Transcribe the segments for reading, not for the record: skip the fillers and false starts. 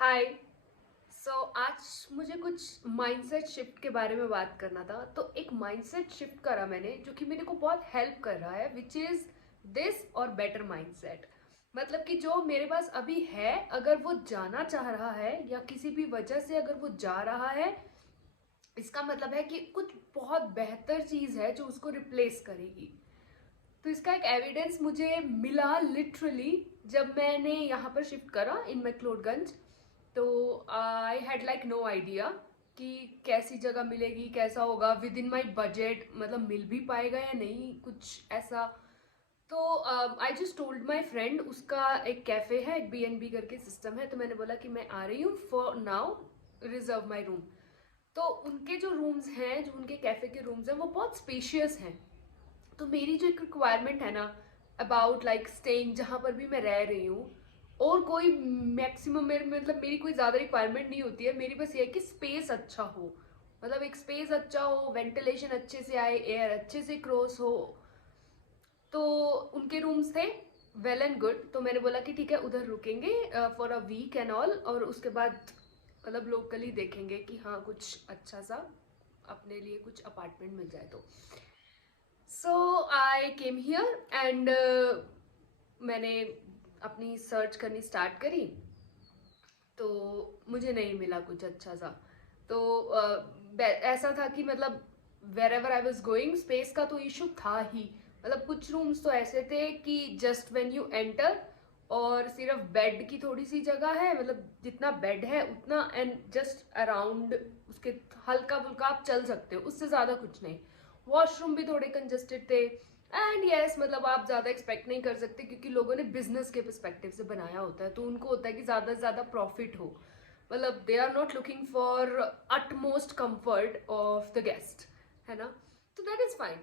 हाय। आज मुझे कुछ माइंडसेट शिफ्ट के बारे में बात करना था। तो एक माइंडसेट शिफ्ट करा मैंने जो कि मेरे को बहुत हेल्प कर रहा है, विच इज़ दिस और बेटर माइंडसेट। मतलब कि जो मेरे पास अभी है, अगर वो जाना चाह रहा है या किसी भी वजह से अगर वो जा रहा है, इसका मतलब है कि कुछ बहुत बेहतर चीज़ है जो उसको रिप्लेस करेगी। तो इसका एक एविडेंस मुझे मिला लिटरली जब मैंने यहाँ पर शिफ्ट करा इन मैक्लोडगंज। तो I had like no idea कि कैसी जगह मिलेगी, कैसा होगा विद इन माई बजट, मतलब मिल भी पाएगा या नहीं, कुछ ऐसा। तो I just told my friend, उसका एक कैफे है, एक B&B करके सिस्टम है, तो मैंने बोला कि मैं आ रही हूँ for now, reserve my room. तो उनके जो रूम्स हैं, जो उनके कैफे के रूम्स हैं, वो बहुत स्पेशियस हैं। तो मेरी जो एक रिक्वायरमेंट है ना, अबाउट लाइक स्टेइंग जहाँ पर भी मैं रह रही हूँ, और कोई मैक्सिमम मेरे मतलब मेरी कोई ज़्यादा रिक्वायरमेंट नहीं होती है। मेरी बस ये है कि स्पेस अच्छा हो, मतलब एक स्पेस अच्छा हो, वेंटिलेशन अच्छे से आए, एयर अच्छे से क्रॉस हो। तो उनके रूम्स थे वेल एंड गुड, तो मैंने बोला कि ठीक है उधर रुकेंगे for a week and all, और उसके बाद मतलब लोकली देखेंगे कि हाँ कुछ अच्छा सा अपने लिए कुछ अपार्टमेंट मिल जाए। तो सो आई केम हियर एंड मैंने अपनी सर्च करनी स्टार्ट करी। तो मुझे नहीं मिला कुछ अच्छा सा। तो ऐसा था कि मतलब wherever I was going, space का तो इशू था ही। मतलब कुछ रूम्स तो ऐसे थे कि जस्ट वेन यू एंटर, और सिर्फ बेड की थोड़ी सी जगह है, मतलब जितना बेड है उतना, एंड जस्ट अराउंड उसके हल्का फुल्का आप चल सकते हो, उससे ज़्यादा कुछ नहीं। वॉशरूम भी थोड़े कंजेस्टेड थे। एंड यस, मतलब आप ज़्यादा एक्सपेक्ट नहीं कर सकते क्योंकि लोगों ने बिजनेस के पर्सपेक्टिव से बनाया होता है, तो उनको होता है कि ज़्यादा से ज़्यादा प्रॉफिट हो। मतलब they are not looking for utmost comfort of the guest, है ना। तो दैट इज़ फाइन।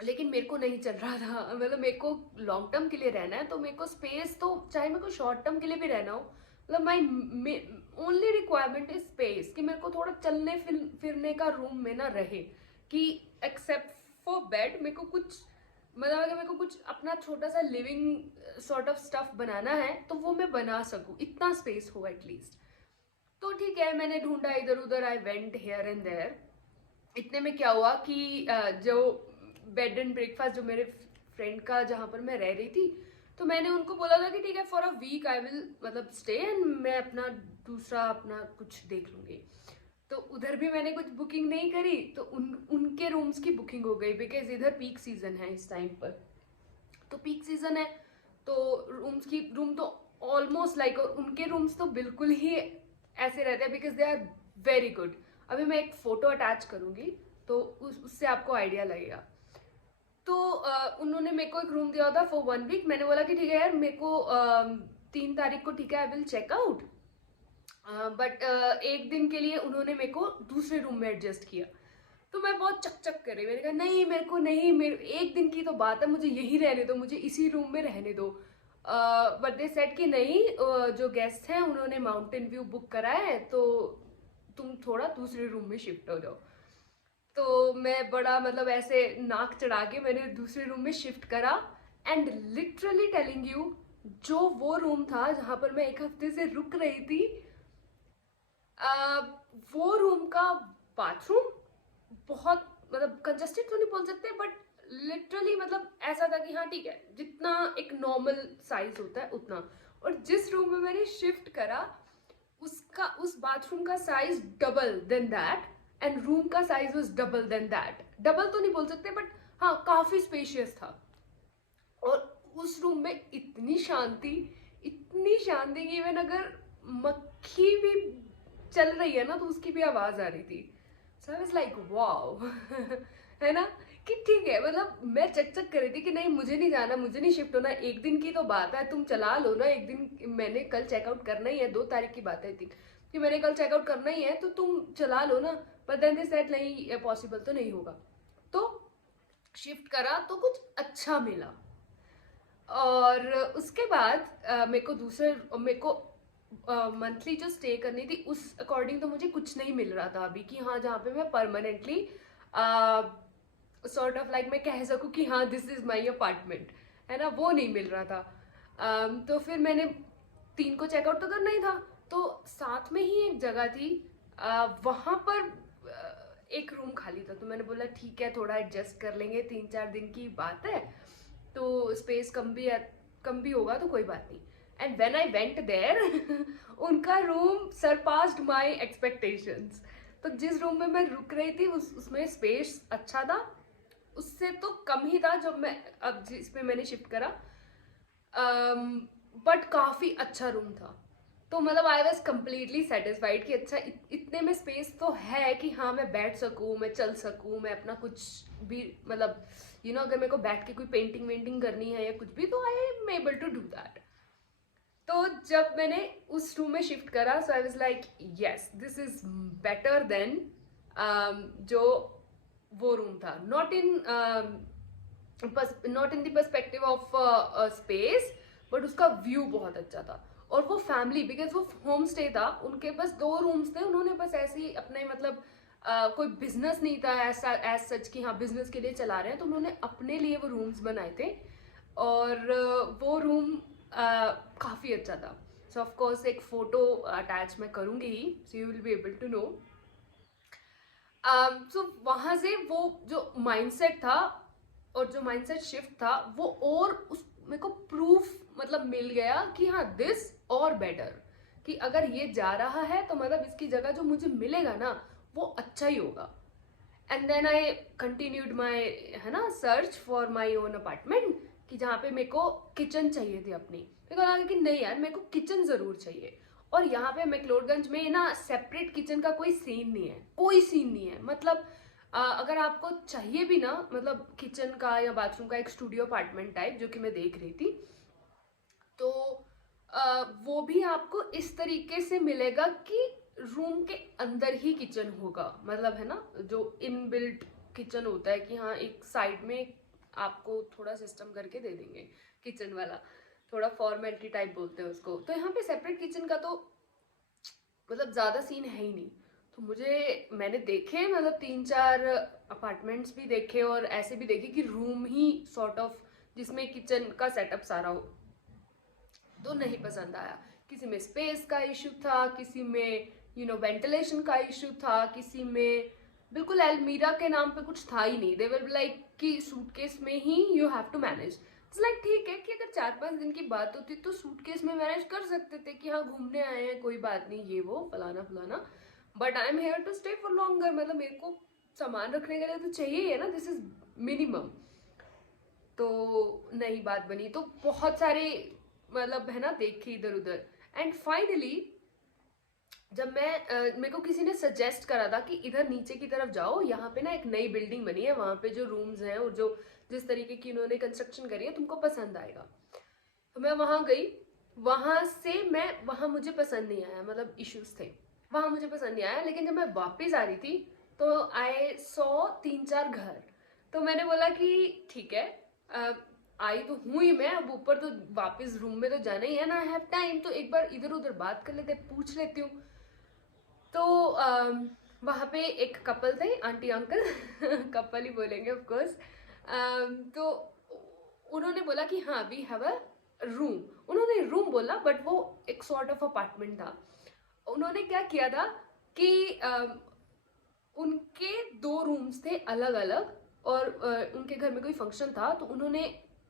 लेकिन मेरे को नहीं चल रहा था, मतलब मेरे को लॉन्ग टर्म के लिए रहना है, तो मेरे को स्पेस, तो चाहे मेरे को शॉर्ट टर्म के लिए भी रहना हो, मतलब my only requirement is space, कि मेरे को थोड़ा चलने फिरने का रूम में ना रहे, कि एक्सेप्ट फॉर बेड मेरे को कुछ, मतलब अगर मेरे को कुछ अपना छोटा सा लिविंग सॉर्ट ऑफ स्टफ बनाना है तो वो मैं बना सकूं, इतना स्पेस हो एटलीस्ट। तो ठीक है, मैंने ढूंढा इधर उधर, I went here and there. इतने में क्या हुआ कि जो बेड एंड ब्रेकफास्ट जो मेरे फ्रेंड का जहाँ पर मैं रह रही थी, तो मैंने उनको बोला था कि ठीक है for a week I will मतलब स्टे, एंड मैं अपना दूसरा अपना कुछ देख लूंगी। तो उधर भी मैंने कुछ बुकिंग नहीं करी, तो उनके रूम्स की बुकिंग हो गई, बिकॉज इधर पीक सीजन है इस टाइम पर। तो पीक सीजन है, तो रूम तो ऑलमोस्ट लाइक, और उनके रूम्स तो बिल्कुल ही ऐसे रहते हैं, because they are very good. अभी मैं एक फोटो अटैच करूंगी, तो उससे आपको आइडिया लगेगा। तो उन्होंने मेरे को एक रूम दिया था फॉर 1 वीक। मैंने बोला कि ठीक है यार, मेरे को 3 तारीख को ठीक है, I will check out. But एक दिन के लिए उन्होंने मेरे को दूसरे रूम में एडजस्ट किया। तो मैं बहुत चक कर रही, मैंने कहा नहीं, मेरे को नहीं, मेरे एक दिन की तो बात है, मुझे यही रहने दो, मुझे इसी रूम में रहने दो। बट दे सेड कि नहीं, जो गेस्ट हैं उन्होंने माउंटेन व्यू बुक करा है, तो तुम थोड़ा दूसरे रूम में शिफ्ट हो जाओ। तो मैं बड़ा मतलब ऐसे नाक चढ़ा के मैंने दूसरे रूम में शिफ्ट करा। एंड लिटरली टेलिंग यू, जो वो रूम था जहां पर मैं 1 हफ्ते से रुक रही थी, आ, वो रूम का बाथरूम बहुत मतलब कंजस्टेड तो नहीं बोल सकते, बट लिटरली मतलब ऐसा था कि हाँ ठीक है, जितना एक नॉर्मल साइज होता है उतना। और जिस रूम में मैंने शिफ्ट करा, उसका उस बाथरूम का size double than that, and room का size was double than that. Double तो नहीं बोल सकते, बट हाँ काफी स्पेशियस था। और उस रूम में इतनी शांति कि इवन अगर मक्खी भी चल रही है ना तो उसकी भी आवाज आ रही थी। सो आई वाज लाइक वाओ। है ना, कि ठीक है, मतलब मैं चक कर रही थी कि नहीं, मुझे नहीं जाना, मुझे नहीं शिफ्ट होना, एक दिन की तो बात है, तुम चला लो ना एक दिन, मैंने कल चेकआउट करना ही है, 2 तारीख की बात है थी कि मैंने कल चेकआउट करना ही है, तो तुम चला लो ना। पर देन दे सेड नहीं, पॉसिबल तो नहीं होगा। तो शिफ्ट करा तो कुछ अच्छा मिला। और उसके बाद मेरे को मंथली जो स्टे करनी थी उस अकॉर्डिंग तो मुझे कुछ नहीं मिल रहा था अभी, कि हाँ जहाँ पे मैं परमानेंटली सॉर्ट ऑफ लाइक मैं कह सकूँ कि हाँ दिस इज माई अपार्टमेंट, है ना, वो नहीं मिल रहा था। तो फिर मैंने 3 को चेकआउट तो करना ही था, तो साथ में ही एक जगह थी, वहाँ पर एक रूम खाली था, तो मैंने बोला ठीक है थोड़ा एडजस्ट कर लेंगे, 3-4 दिन की बात है, तो स्पेस कम भी होगा तो कोई बात नहीं। And when I went there उनका रूम सरपास्ड माय एक्सपेक्टेशंस। तो जिस रूम में मैं रुक रही थी उसमें स्पेस अच्छा था, उससे तो कम ही था जब मैं अब जिसमें मैंने शिफ्ट करा, बट काफ़ी अच्छा रूम था। तो मतलब आई वॉज कम्प्लीटली सेटिस्फाइड कि अच्छा इतने में स्पेस तो है कि हाँ मैं बैठ सकूँ, मैं चल सकूँ, मैं अपना कुछ भी मतलब अगर मेरे को बैठ के कोई पेंटिंग वेंटिंग करनी है या कुछ भी, तो I am able to do that. तो जब मैंने उस रूम में शिफ्ट करा, so I was like yes this is better than जो वो रूम था। Not in the perspective of space, but उसका व्यू बहुत अच्छा था। और वो फैमिली, बिकॉज वो होम स्टे था, उनके बस 2 रूम्स थे, उन्होंने बस ऐसे ही अपने मतलब कोई बिजनेस नहीं था ऐसा एज सच कि हाँ बिजनेस के लिए चला रहे हैं, तो उन्होंने अपने लिए वो रूम्स बनाए थे। और वो रूम काफ़ी अच्छा था। सो ऑफ कोर्स एक फ़ोटो अटैच मैं करूँगी ही, so you will be able to know. सो वहाँ से वो जो माइंडसेट था और जो माइंडसेट शिफ्ट था वो, और उस मेरे को प्रूफ मतलब मिल गया कि हाँ दिस और बेटर, कि अगर ये जा रहा है तो मतलब इसकी जगह जो मुझे मिलेगा ना वो अच्छा ही होगा। एंड देन आई कंटिन्यूड माई है ना search for my own apartment, कि जहाँ पे मेरे को किचन चाहिए थी अपनी। मेरे को लगा कि नहीं यार मेरे को किचन ज़रूर चाहिए। और यहाँ पे मैक्लोडगंज में ना सेपरेट किचन का कोई सीन नहीं है, कोई सीन नहीं है। मतलब अगर आपको चाहिए भी ना मतलब किचन का या बाथरूम का एक स्टूडियो अपार्टमेंट टाइप जो कि मैं देख रही थी, तो वो भी आपको इस तरीके से मिलेगा कि रूम के अंदर ही किचन होगा। मतलब है ना जो इनबिल्ट किचन होता है कि हाँ एक साइड में आपको थोड़ा सिस्टम करके दे देंगे किचन वाला, थोड़ा फॉर्मेलिटी टाइप बोलते हैं उसको। तो यहाँ पे सेपरेट किचन का तो मतलब ज़्यादा सीन है ही नहीं। तो मैंने देखे मतलब 3-4 अपार्टमेंट्स भी देखे और ऐसे भी देखे कि रूम ही सॉर्ट ऑफ जिसमें किचन का सेटअप सारा हो, तो नहीं पसंद आया। किसी में स्पेस का इशू था, किसी में वेंटिलेशन का इशू था, किसी में बिल्कुल अलमीरा के नाम पे कुछ था ही नहीं। दे वर लाइक कि सूटकेस में ही you have to manage. It's like ठीक है कि अगर 4-5 दिन की बात होती तो सूटकेस में मैनेज कर सकते थे कि हाँ घूमने आए हैं कोई बात नहीं, ये वो फलाना फलाना, but I am here to stay for longer. मतलब मेरे को सामान रखने के लिए तो चाहिए ही है ना, दिस इज मिनिमम। तो नई बात बनी, तो बहुत सारे मतलब है ना देखे इधर उधर। एंड फाइनली जब मेरे को किसी ने सजेस्ट करा था कि इधर नीचे की तरफ जाओ, यहाँ पे ना एक नई बिल्डिंग बनी है, वहाँ पे जो रूम्स हैं और जो जिस तरीके की उन्होंने कंस्ट्रक्शन करी है तुमको पसंद आएगा। तो मैं वहाँ गई, वहाँ मुझे पसंद नहीं आया, मतलब इश्यूज थे वहाँ मुझे पसंद नहीं आया। लेकिन जब मैं वापस आ रही थी तो आई सॉ 3-4 घर। तो मैंने बोला कि ठीक है, आई तो हूँ ही मैं, अब ऊपर तो वापस रूम में तो जाना ही है ना, आई हैव टाइम, तो एक बार इधर उधर बात कर लेते, पूछ लेती हूँ। तो वहाँ पे एक कपल थे, आंटी अंकल कपल ही बोलेंगे ऑफ कोर्स। तो उन्होंने बोला कि हाँ वी हैव अ रूम। उन्होंने रूम बोला बट वो एक सॉर्ट ऑफ अपार्टमेंट था। उन्होंने क्या किया था कि उनके 2 रूम्स थे अलग अलग, और उनके घर में कोई फंक्शन था तो उन्होंने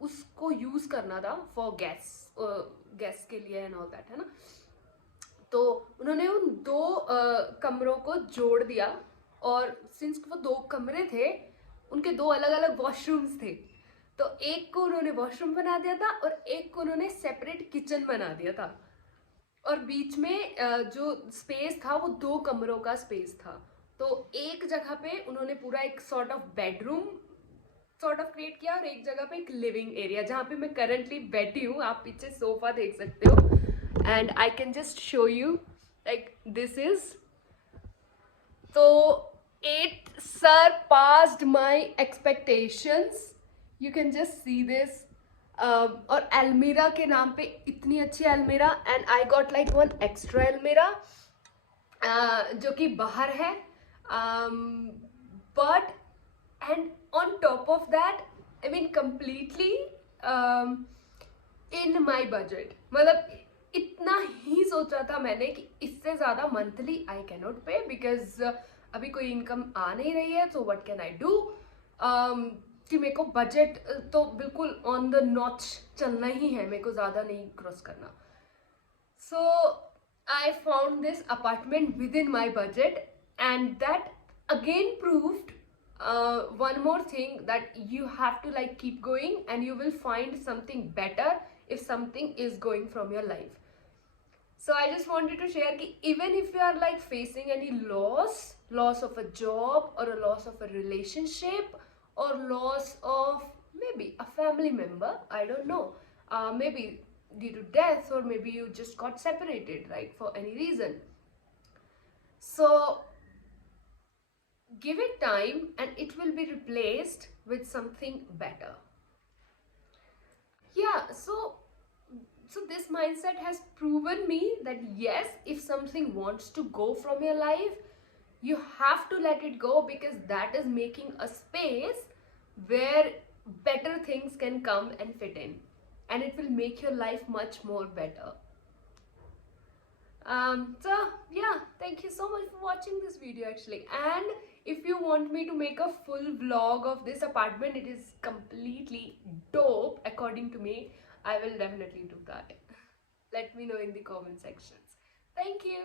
उसको यूज करना था फॉर गैस के लिए एंड ऑल दैट, है ना। तो उन्होंने उन 2 कमरों को जोड़ दिया, और सिंस वो 2 कमरे थे उनके 2 अलग अलग वॉशरूम्स थे, तो एक को उन्होंने वॉशरूम बना दिया था और एक को उन्होंने सेपरेट किचन बना दिया था। और बीच में जो स्पेस था वो 2 कमरों का स्पेस था। तो एक जगह पे उन्होंने पूरा एक sort of bedroom sort of create किया, और एक जगह पे एक लिविंग एरिया जहाँ पे मैं करंटली बैठी हूँ। आप पीछे सोफा देख सकते हो and I can just show you like this is. तो it surpassed my expectations, you can just see this. और अलमीरा के नाम पे इतनी अच्छी अलमीरा, and I got like 1 extra अलमीरा जो कि बाहर है, but and on top of that I mean completely in my budget। मतलब इतना ही सोचा था मैंने कि इससे ज़्यादा मंथली आई कैन नॉट पे, बिकॉज अभी कोई इनकम आ नहीं रही है, तो व्हाट कैन आई डू, कि मेरे को बजट तो बिल्कुल ऑन द नॉच चलना ही है, मेरे को ज़्यादा नहीं क्रॉस करना. So I found this apartment within my budget, and that again proved one more thing, that you have to like keep going and you will find something better if something is going from your life. So I just wanted to share that even if you are like facing any loss of a job or a loss of a relationship or loss of maybe a family member, I don't know, maybe due to death, or maybe you just got separated, right, for any reason. So give it time and it will be replaced with something better. Yeah, so this mindset has proven me that yes, if something wants to go from your life, you have to let it go, because that is making a space where better things can come and fit in, and it will make your life much more better. So yeah, thank you so much for watching this video actually. And if you want me to make a full vlog of this apartment, it is completely dope according to me, I will definitely do that. Let me know in the comment sections. Thank you.